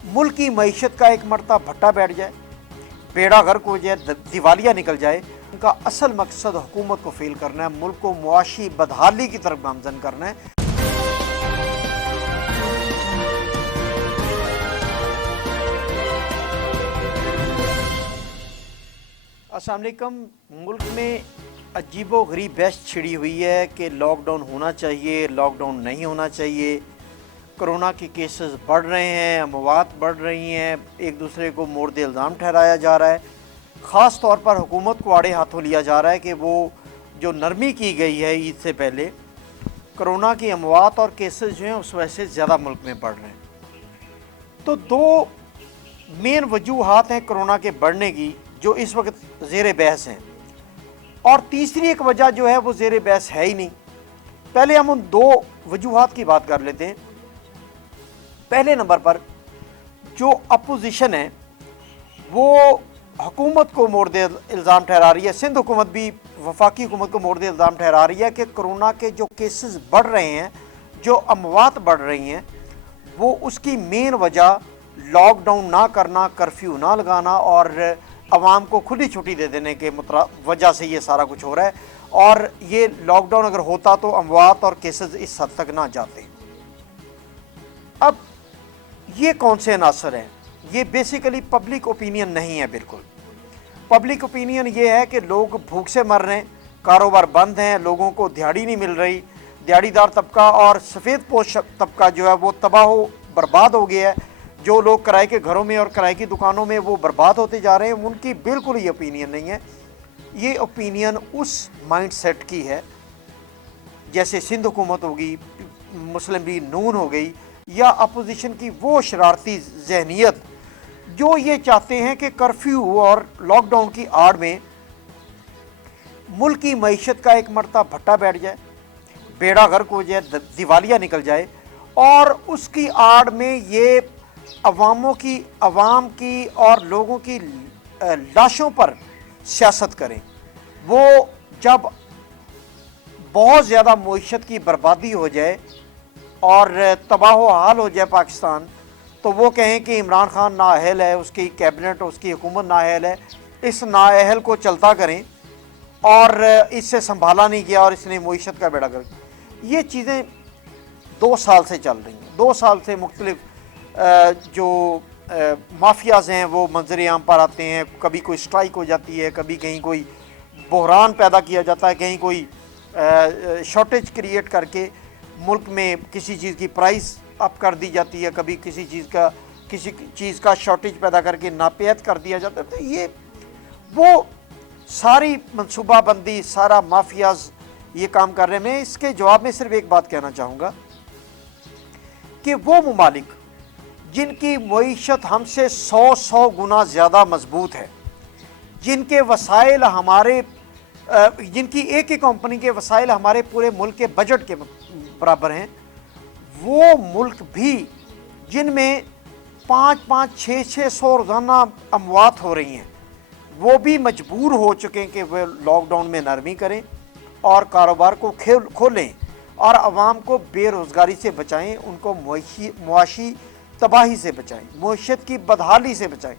मुल्क की मईशत का एक मरतबा भट्टा बैठ जाए, बेड़ा गर्क हो जाए, दिवालिया निकल जाए, उनका असल मकसद हुकूमत को फेल करना है, मुल्क को मुआशी बदहाली की तरफ गामजन करना है। अस्सलाम वालेकुम। मुल्क में अजीबो गरीब बहस छिड़ी हुई है कि लॉकडाउन होना चाहिए, लॉकडाउन नहीं होना चाहिए। कोरोना के केसेस बढ़ रहे हैं, अमवात बढ़ रही हैं, एक दूसरे को मोर्द इल्ज़ाम ठहराया जा रहा है। ख़ास तौर पर हुकूमत को आड़े हाथों लिया जा रहा है कि वो जो नरमी की गई है ईद से पहले, कोरोना की अमवात और केसेस जो हैं उस वजह से ज़्यादा मुल्क में बढ़ रहे हैं। तो दो मेन वजूहात हैं कोरोना के बढ़ने की जो इस वक्त ज़ेर बहस हैं, और तीसरी एक वजह जो है वो ज़ेर बहस है ही नहीं। पहले हम उन दो वजूहात की बात कर लेते हैं। पहले नंबर पर जो अपोजिशन है वो हुकूमत को मोर्द इल्ज़ाम ठहरा रही है, सिंध हुकूमत भी वफाकी हुकूमत को मोर्द इल्ज़ाम ठहरा रही है कि कोरोना के जो केसेस बढ़ रहे हैं, जो अमवात बढ़ रही हैं, वो उसकी मेन वजह लॉकडाउन ना करना, कर्फ्यू ना लगाना और आवाम को खुली छुट्टी दे देने के वजह से ये सारा कुछ हो रहा है। और ये लॉकडाउन अगर होता तो अमवात और केसेस इस हद तक ना जाते। अब ये कौन से अनासर हैं? ये बेसिकली पब्लिक ओपिनियन नहीं है। बिल्कुल पब्लिक ओपिनियन ये है कि लोग भूख से मर रहे हैं, कारोबार बंद हैं, लोगों को दिहाड़ी नहीं मिल रही, दिहाड़ीदार तबका और सफ़ेद पोश तबका जो है वो तबाह बर्बाद हो गया है। जो लोग किराए के घरों में और किराए की दुकानों में वो बर्बाद होते जा रहे हैं। उनकी बिल्कुल ये ओपिनियन नहीं है। ये ओपिनियन उस माइंड सेट की है जैसे सिंध हुकूमत होगी, मुस्लिम लीग नून हो गई, या अपोजिशन की वो शरारती जहनीत जो ये चाहते हैं कि कर्फ्यू और लॉकडाउन की आड़ में मुल्क की मईशत का एक मरतबा भट्टा बैठ जाए, बेड़ा गर्क हो जाए, दिवालिया निकल जाए, और उसकी आड़ में ये अवाम की और लोगों की लाशों पर सियासत करें। वो जब बहुत ज़्यादा मईशत की बर्बादी हो जाए और तबाह हाल हो जाए पाकिस्तान, तो वो कहें कि इमरान खान नाअहल है, उसकी कैबिनेट, उसकी हुकूमत नाअहल है, इस नाअहल को चलता करें और इससे संभाला नहीं गया और इसने मईशत का बेड़ा गर्क। ये चीज़ें 2 साल से चल रही हैं। 2 साल से मुख्तलिफ जो माफियाज़ हैं वो मंजर आम पर आते हैं। कभी कोई स्ट्राइक हो जाती है, कभी कहीं कोई बहरान पैदा किया जाता है, कहीं कोई शॉर्टेज क्रिएट करके मुल्क में किसी चीज़ की प्राइस अप कर दी जाती है, कभी किसी चीज़ का शॉर्टेज पैदा करके नापैद कर दिया जाता है। तो ये वो सारी मनसूबाबंदी, सारा माफियाज़ ये काम कर रहे हैं। मैं इसके जवाब में सिर्फ एक बात कहना चाहूँगा कि वो ममालिक जिनकी मईशत हमसे 100 गुना ज़्यादा मजबूत है, जिनके वसाइल जिनकी एक ही कंपनी के वसाइल हमारे पूरे मुल्क के बजट के बराबर हैं, वो मुल्क भी जिनमें 500-600 रोज़ाना अमवात हो रही हैं, वो भी मजबूर हो चुके हैं कि वे लॉकडाउन में नरमी करें और कारोबार को खोलें और आवाम को बेरोज़गारी से बचाएं, उनको मुआशी तबाही से बचाएं, मईशत की बदहाली से बचाएं।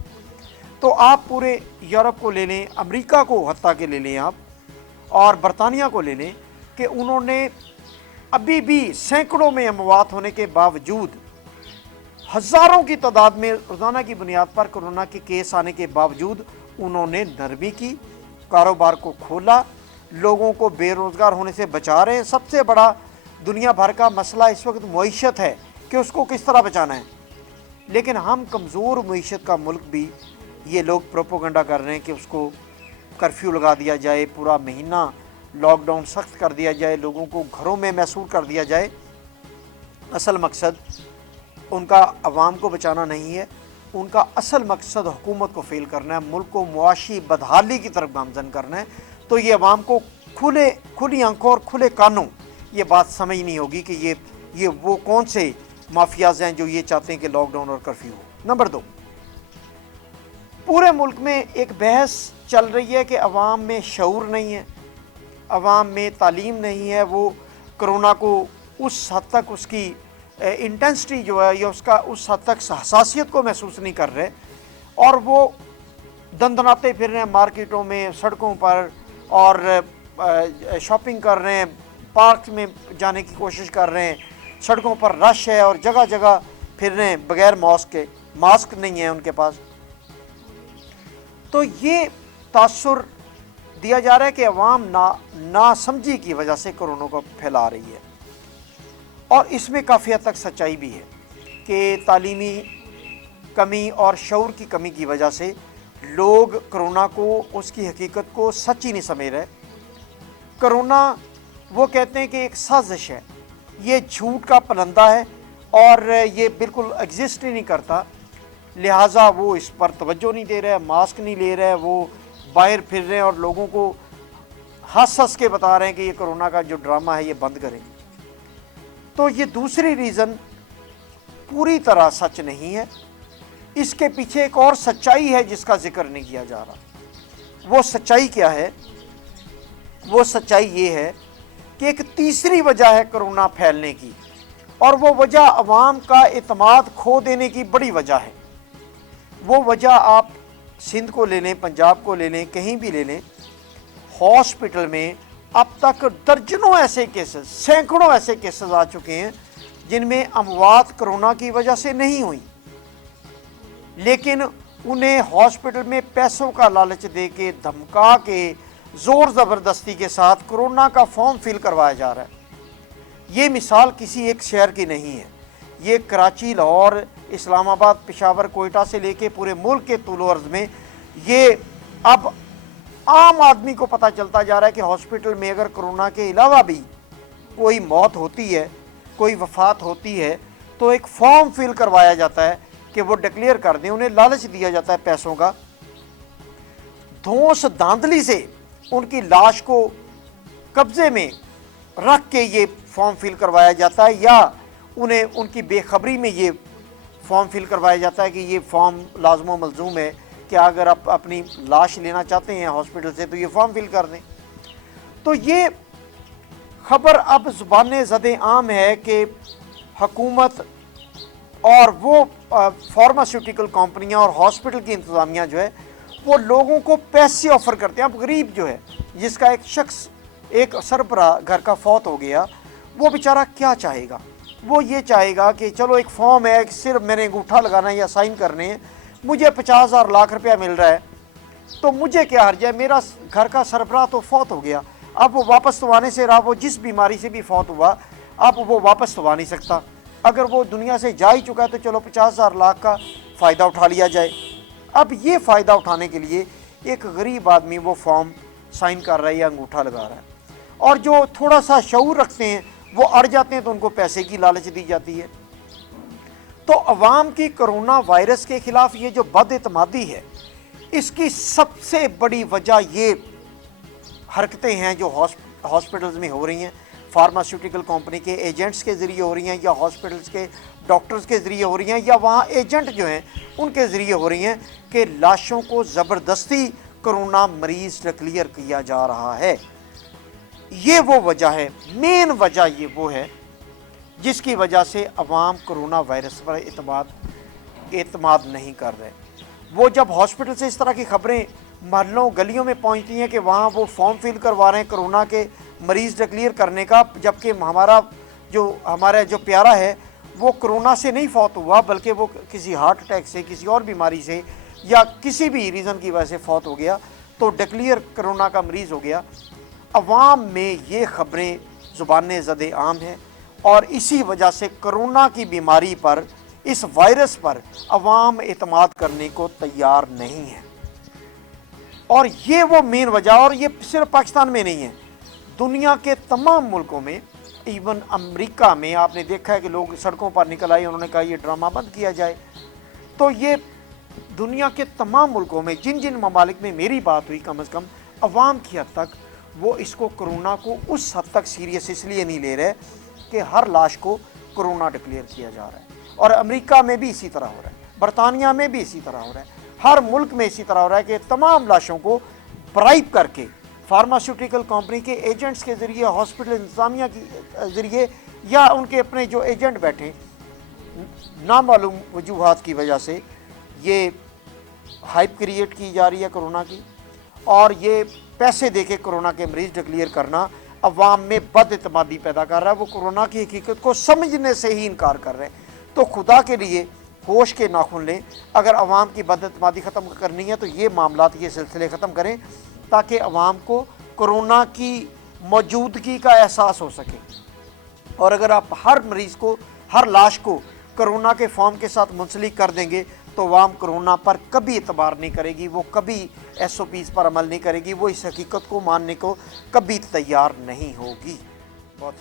तो आप पूरे यूरोप को ले लें, अमेरिका को हत्ता के ले लें आप, और बरतानिया को ले लें कि उन्होंने अभी भी सैकड़ों में अमवात होने के बावजूद, हज़ारों की तादाद में रोज़ाना की बुनियाद पर कोरोना के केस आने के बावजूद उन्होंने नरमी की, कारोबार को खोला, लोगों को बेरोज़गार होने से बचा रहे हैं। सबसे बड़ा दुनिया भर का मसला इस वक्त मईशत है कि उसको किस तरह बचाना है। लेकिन हम कमज़ोर मईशत का मुल्क भी ये लोग प्रोपोगंडा कर रहे हैं कि उसको कर्फ्यू लगा दिया जाए, पूरा महीना लॉकडाउन सख्त कर दिया जाए, लोगों को घरों में महसूर कर दिया जाए। असल मकसद उनका अवाम को बचाना नहीं है, उनका असल मकसद हुकूमत को फेल करना है, मुल्क को मुआशी बदहाली की तरफ गामजन करना है। तो ये अवाम को खुली आंखों और खुले कानों ये बात समझ नहीं होगी कि ये वो कौन से माफियाज हैं जो ये चाहते हैं कि लॉकडाउन और कर्फ्यू हो। नंबर 2, पूरे मुल्क में एक बहस चल रही है कि अवाम में शऊर नहीं है, अवाम में तालीम नहीं है, वो कोरोना को उस हद तक उसकी इंटेंसिटी जो है या उसका उस हद तक हसासियत को महसूस नहीं कर रहे, और वो दंदनाते फिर रहे हैं मार्केटों में, सड़कों पर, और शॉपिंग कर रहे हैं, पार्क में जाने की कोशिश कर रहे हैं, सड़कों पर रश है और जगह जगह फिर रहे हैं बगैर मास्क के, मास्क नहीं है उनके पास। तो ये तासुर दिया जा रहा है कि अवाम नासमझी की वजह से कोरोना को फैला रही है, और इसमें काफ़ी हद तक सच्चाई भी है कि तालीमी कमी और शऊर की कमी की वजह से लोग कोरोना को, उसकी हकीकत को सच ही नहीं समझ रहे। कोरोना वो कहते हैं कि एक साजिश है, ये झूठ का पलंदा है और ये बिल्कुल एग्जिस्ट ही नहीं करता, लिहाजा वो इस पर तवज्जो नहीं दे रहा है, मास्क नहीं ले रहा है, वो बाहर फिर रहे हैं और लोगों को हंस हंस के बता रहे हैं कि ये कोरोना का जो ड्रामा है ये बंद करें। तो ये दूसरी रीज़न पूरी तरह सच नहीं है, इसके पीछे एक और सच्चाई है जिसका जिक्र नहीं किया जा रहा। वो सच्चाई क्या है? वो सच्चाई ये है कि एक तीसरी वजह है कोरोना फैलने की, और वो वजह अवाम का एतमाद खो देने की बड़ी वजह है। वो वजह आप सिंध को ले लें, पंजाब को ले लें, कहीं भी ले लें, हॉस्पिटल में अब तक दर्जनों ऐसे केसेस, सैकड़ों ऐसे केसेस आ चुके हैं जिनमें अमवात कोरोना की वजह से नहीं हुई, लेकिन उन्हें हॉस्पिटल में पैसों का लालच दे के, धमका के, ज़ोर ज़बरदस्ती के साथ कोरोना का फॉर्म फिल करवाया जा रहा है। ये मिसाल किसी एक शहर की नहीं है, ये कराची, लाहौर, इस्लामाबाद, पेशावर, कोयटा से लेके पूरे मुल्क के तूल अर्ज़ में ये अब आम आदमी को पता चलता जा रहा है कि हॉस्पिटल में अगर कोरोना के अलावा भी कोई मौत होती है, कोई वफ़ात होती है, तो एक फॉर्म फिल करवाया जाता है कि वो डिक्लेयर कर दें, उन्हें लालच दिया जाता है पैसों का। धौंस धांधली से उनकी लाश को कब्जे में रख के ये फॉर्म फिल करवाया जाता है, या उन्हें उनकी बेखबरी में ये फॉर्म फिल करवाया जाता है कि ये फॉर्म लाजमो मलजूम है कि अगर आप अपनी लाश लेना चाहते हैं हॉस्पिटल से तो ये फॉर्म फिल कर दें। तो ये खबर अब ज़ुबान ज़द आम है कि हुकूमत और वो फार्मास्यूटिकल कंपनियां और हॉस्पिटल की इंतज़ामिया जो है वो लोगों को पैसे ऑफ़र करते हैं। अब गरीब जो है, जिसका एक शख्स, एक सरबराह घर का फौत हो गया, वो बेचारा क्या चाहेगा? वो ये चाहेगा कि चलो एक फॉर्म है, सिर्फ मैंने अंगूठा लगाना है या साइन करने हैं, मुझे 50,000 लाख रुपया मिल रहा है, तो मुझे क्या हर्ज है, मेरा घर का सरबराह तो फौत हो गया, अब वो वापस तो आने से रहा, वो जिस बीमारी से भी फौत हुआ अब वो वापस तो आ नहीं सकता। अगर वो दुनिया से जा ही चुका है तो चलो 50,000 लाख का फ़ायदा उठा लिया जाए। अब ये फ़ायदा उठाने के लिए एक गरीब आदमी वो फॉर्म साइन कर रहा है या अंगूठा लगा रहा है, और जो थोड़ा सा शऊर रखते हैं वो अड़ जाते हैं तो उनको पैसे की लालच दी जाती है। तो अवाम की कोरोना वायरस के ख़िलाफ़ ये जो बदइतमादी है, इसकी सबसे बड़ी वजह ये हरकतें हैं जो हॉस्पिटल्स में हो रही हैं, फार्मास्यूटिकल कंपनी के एजेंट्स के ज़रिए हो रही हैं, या हॉस्पिटल्स के डॉक्टर्स के ज़रिए हो रही हैं, या वहाँ एजेंट जो हैं उनके ज़रिए हो रही हैं कि लाशों को ज़बरदस्ती कोरोना मरीज़ डिक्लेयर किया जा रहा है। ये वो वजह है, मेन वजह ये वो है जिसकी वजह से अवाम कोरोना वायरस पर एतमाद नहीं कर रहे। वो जब हॉस्पिटल से इस तरह की खबरें महलों गलियों में पहुंचती हैं कि वहाँ वो फॉर्म फिल करवा रहे हैं कोरोना के मरीज़ डिक्लेयर करने का, जबकि हमारा जो प्यारा है वो कोरोना से नहीं फौत हुआ, बल्कि वो किसी हार्ट अटैक से, किसी और बीमारी से, या किसी भी रीज़न की वजह से फौत हो गया, तो डिक्लेयर कोरोना का मरीज़ हो गया। अवाम में ये खबरें ज़ुबान ज़द आम हैं, और इसी वजह से कोरोना की बीमारी पर, इस वायरस पर अवाम एतमाद करने को तैयार नहीं है। और ये वो मेन वजह, और ये सिर्फ पाकिस्तान में नहीं है, दुनिया के तमाम मुल्कों में, इवन अमेरिका में आपने देखा है कि लोग सड़कों पर निकल आए, उन्होंने कहा ये ड्रामा बंद किया जाए। तो ये दुनिया के तमाम मुल्कों में, जिन जिन ममालिक में मेरी बात हुई, कम अज़ कम अवाम की हद तक वो इसको कोरोना को उस हद तक सीरियस इसलिए नहीं ले रहे कि हर लाश को कोरोना डिक्लेयर किया जा रहा है। और अमेरिका में भी इसी तरह हो रहा है, बरतानिया में भी इसी तरह हो रहा है, हर मुल्क में इसी तरह हो रहा है कि तमाम लाशों को ब्राइब करके फार्मास्यूटिकल कंपनी के एजेंट्स के ज़रिए, हॉस्पिटल इंतज़ामिया के ज़रिए, या उनके अपने जो एजेंट बैठे नामालूम वजूहात की वजह से ये हाइप क्रिएट की जा रही है कोरोना की, और ये पैसे देके कोरोना के मरीज़ डिक्लेयर करना अवाम में बदइतमादी पैदा कर रहा है। वो कोरोना की हकीकत को समझने से ही इनकार कर रहे हैं। तो खुदा के लिए होश के नाखून लें। अगर अवाम की बदइतमादी ख़त्म करनी है तो ये मामलात, ये सिलसिले ख़त्म करें, ताकि अवाम को कोरोना की मौजूदगी का एहसास हो सके। और अगर आप हर मरीज़ को, हर लाश को कोरोना के फॉर्म के साथ मुंसलिक कर देंगे तो अवाम कोरोना पर कभी एतबार नहीं करेगी, वो कभी SOPs पर अमल नहीं करेगी, वो इस हकीकत को मानने को कभी तैयार नहीं होगी। बहुत